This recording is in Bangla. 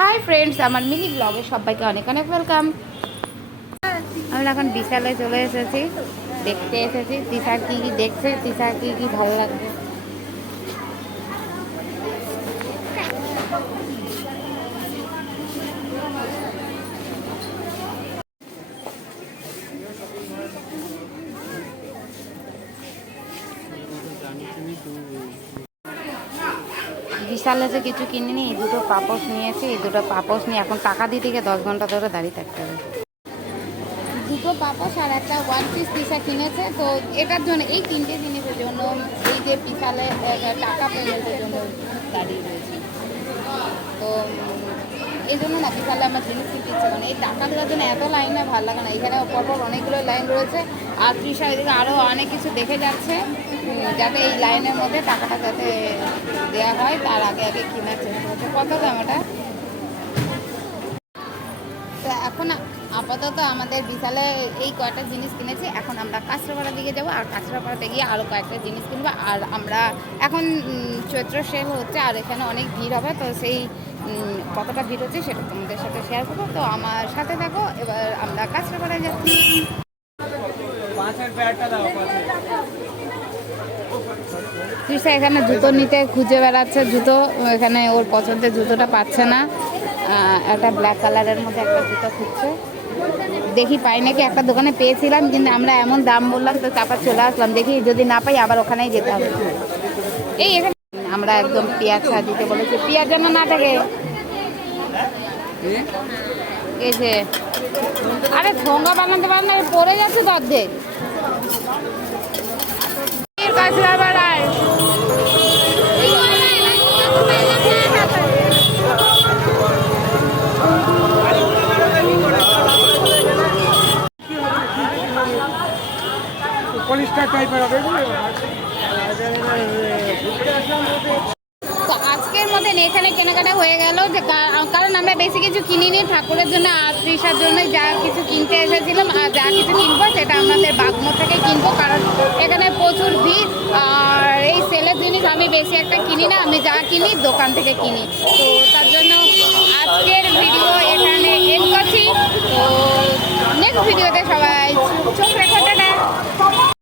হাই ফ্রেন্ডস, আমার মিনি ব্লগে সবাইকে অনেক অনেক ওয়েলকাম। আমরা এখন বিশালে চলে এসেছি, দেখতে এসেছি তিশার কী কী দেখছে, তিশার কী কী ভালো লাগবে। বিশাল এসে কিছু কিনিনি, এই দুটো পাপোশ নিয়েছি। এই দুটো পাপোশ নিয়ে এখন টাকা দিতে গিয়ে 10 ঘন্টা ধরে দাঁড়িয়ে থাকতে হবে। দুটো পাপোশ আর একটা ওয়ান পিস তিশা কিনেছে, তো এটার জন্য এই তিনটে জিনিসের জন্য এই যে বিশালে টাকা পেমেন্টের জন্য দাঁড়িয়ে রয়েছে। তো এই জন্য না বিশালে আমার জিনিস কিনতে ইচ্ছে করে না। এই টাকা দেওয়ার জন্য এত লাইনে ভালো লাগে না। এখানে পরপর অনেকগুলো লাইন রয়েছে, আর তৃষা এদিকে আরও অনেক কিছু দেখে যাচ্ছে, যাতে এই লাইনের মধ্যে টাকাটা যাতে দেওয়া হয় তার আগে আগে কেনার চেষ্টা করছে। কত দাম ওটা? তো এখন আপাতত আমাদের বিশালে এই কয়েকটা জিনিস কিনেছি। এখন আমরা কাঁচরাপাড়ার দিকে যাবো, আর কাঁচরাপাড়াতে গিয়ে আরও কয়েকটা জিনিস কিনবো। আর আমরা এখন চৈত্র সেল হচ্ছে, আর এখানে অনেক ভিড় হবে, তো সেই কতটা ভিড় হচ্ছে সেটা তোমাদের সাথে শেয়ার করবো। তো আমার সাথে থাকো। এবার আমরা কাঁচরাপাড়ায় যাচ্ছি। তৃষা এখানে জুতো নিতে খুঁজে বেড়াচ্ছে, জুতো এখানে ওর পছন্দের জুতোটা পাচ্ছে না। একটা ব্ল্যাক কালারের মধ্যে একটা জুতো খুঁজছে, দেখি পাই নাকি। একটা দোকানে পেয়েছিলাম, কিন্তু আমরা এমন দাম বললাম তো তারপর চলে আসলাম। দেখি যদি না পাই আবার ওখানেই যেতে হবে। এই এখানে আমরা একদম পেঁয়াজ দিতে বলেছি, পেঁয়াজ যেন না থাকে। এই যে আরে ঠোঙ্গা বানাতে পারে না, পড়ে যাচ্ছে তো অর্ধেক। কাঁচরাপাড়ায় তো আজকের মতন এখানে কেনাকাটা হয়ে গেল, যে কারণ আমরা বেশি কিছু কিনিনি, ঠাকুরের জন্য আর তৃষার জন্য যা কিছু কিনতে এসেছিলাম, আর যা কিছু কিনবো সেটা আমাদের বাগমোড় থেকে কিনবো, কারণ এখানে প্রচুর ভিড়। আর এই সেলের জিনিস আমি বেশি একটা কিনি না, আমি যা কিনি দোকান থেকে কিনি। তো তার জন্য আজকের ভিডিও এখানে এন্ড করছি। তো নেক্সট ভিডিওতে সবাই চোখ রেখো, টাটা।